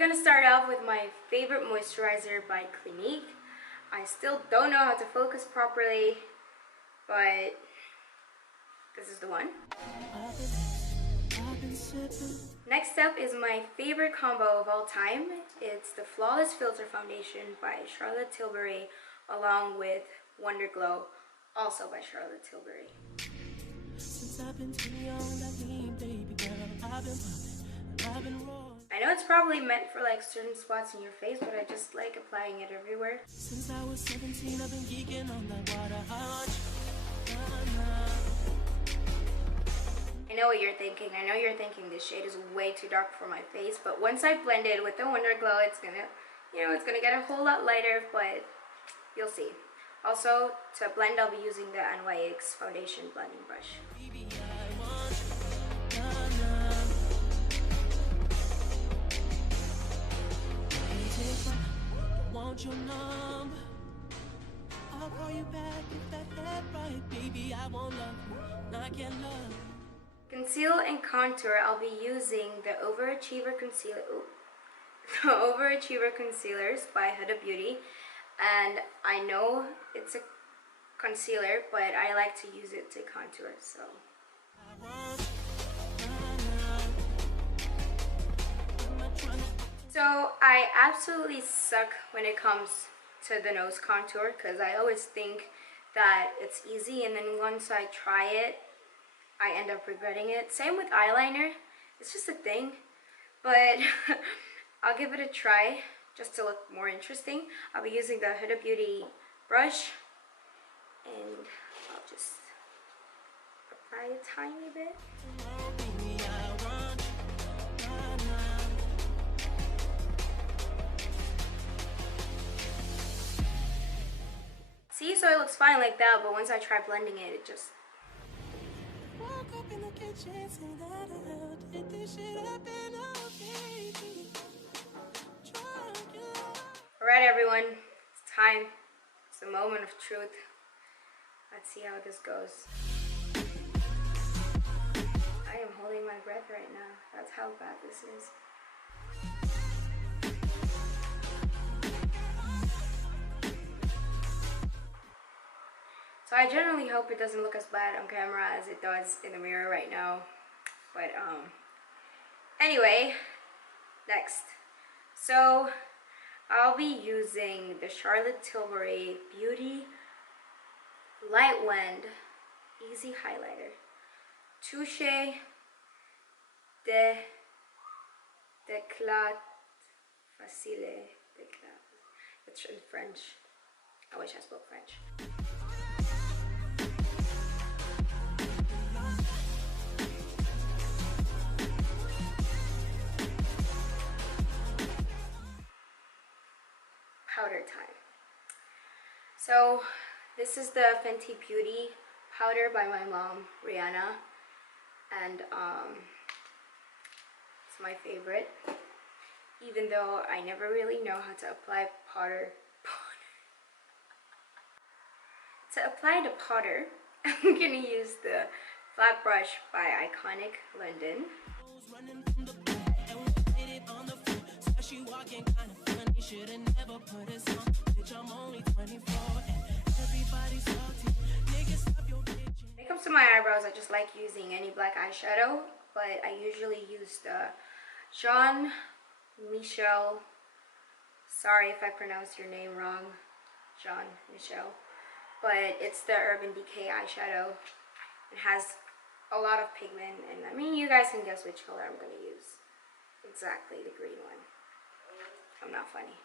gonna start off with my favorite moisturizer by Clinique. I still don't know how to focus properly, but this is the one. Next up is my favorite combo of all time. It's the Flawless Filter Foundation by Charlotte Tilbury along with Wonder Glow, also by Charlotte Tilbury. I know it's probably meant for like certain spots in your face, but I just like applying it everywhere. Since I was 17, I've been geeking on that water. I know what you're thinking. I know you're thinking this shade is way too dark for my face, but once I blend it with the Wonder Glow, it's gonna, it's gonna get a whole lot lighter, but you'll see. Also, to blend, I'll be using the NYX foundation blending brush. Want your number? I'll call you back if that head right, baby. I won't love you, I can't love. Conceal and contour, I'll be using the Overachiever Concealers by Huda Beauty, and I know it's a concealer, but I like to use it to contour, so. So I absolutely suck when it comes to the nose contour because I always think that it's easy, and then once I try it, I end up regretting it. Same with eyeliner. It's just a thing, but I'll give it a try just to look more interesting. I'll be using the Huda Beauty brush, and I'll just apply a tiny bit. See, so it looks fine like that, but once I try blending it, it just... Alright everyone, it's time. It's the moment of truth. Let's see how this goes. I am holding my breath right now. That's how bad this is. So I generally hope it doesn't look as bad on camera as it does in the mirror right now. But anyway, next. So I'll be using the Charlotte Tilbury Beauty Light Blend Easy Highlighter. Touche d'éclat facile. It's in French. I wish I spoke French. Powder time. So this is the Fenty Beauty powder by my mom, Rihanna, and it's my favorite, even though I never really know how to apply powder. To apply the powder, I'm gonna use the flat brush by Iconic London. When it comes to my eyebrows, I just like using any black eyeshadow, but I usually use the Jean Michel, sorry if I pronounced your name wrong, Jean Michel, but it's the Urban Decay eyeshadow. It has a lot of pigment, and I mean, you guys can guess which color I'm going to use. Exactly, the green one. I'm not funny.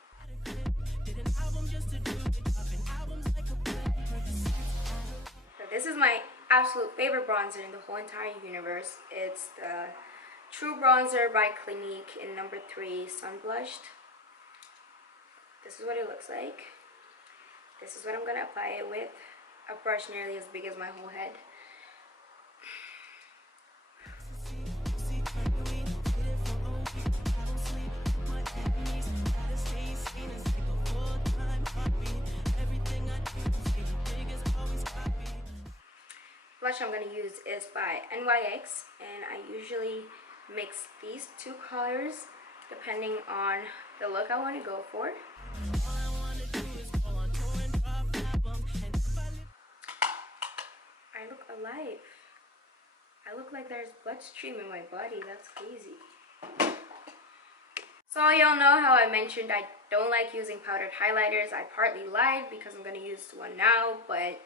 So this is my absolute favorite bronzer in the whole entire universe. It's the True Bronzer by Clinique in number 3, Sun Blushed. This is what it looks like. This is what I'm going to apply it with. A brush nearly as big as my whole head. Blush I'm going to use is by NYX, and I usually mix these two colors depending on the look I want to go for. I look alive. I look like there's bloodstream in my body. That's crazy. So y'all know how I mentioned I don't like using powdered highlighters. I partly lied because I'm going to use one now, but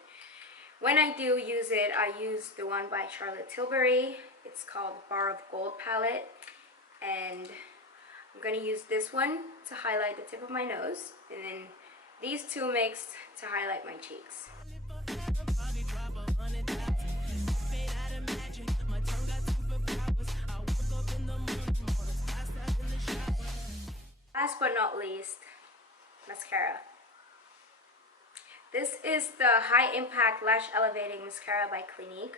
when I do use it, I use the one by Charlotte Tilbury. It's called Bar of Gold palette, and I'm going to use this one to highlight the tip of my nose, and then these two mixed to highlight my cheeks. Last but not least, mascara. This is the High Impact Lash Elevating Mascara by Clinique,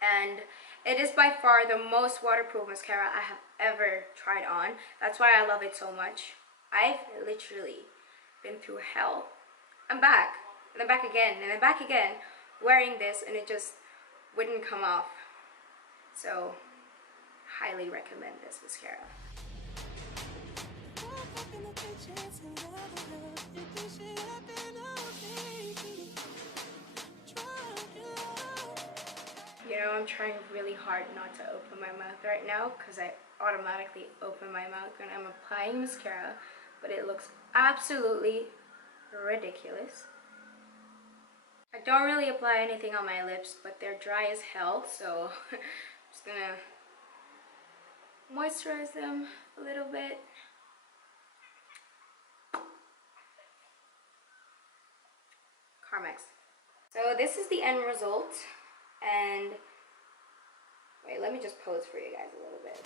and it is by far the most waterproof mascara I have ever tried on. That's why I love it so much. I've literally been through hell. I'm back, and then back again, and then back again, wearing this, and it just wouldn't come off. So, highly recommend this mascara. You know, I'm trying really hard not to open my mouth right now because I automatically open my mouth when I'm applying mascara, but it looks absolutely ridiculous. I don't really apply anything on my lips, but they're dry as hell, so I'm just gonna moisturize them a little bit. Carmex. So this is the end result, and wait, let me just pose for you guys a little bit.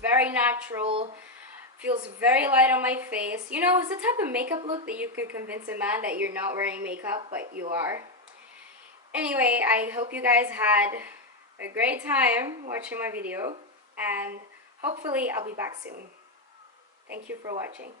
Very natural, feels very light on my face. You know, it's the type of makeup look that you could convince a man that you're not wearing makeup, but you are. Anyway, I hope you guys had a great time watching my video, and hopefully I'll be back soon. Thank you for watching.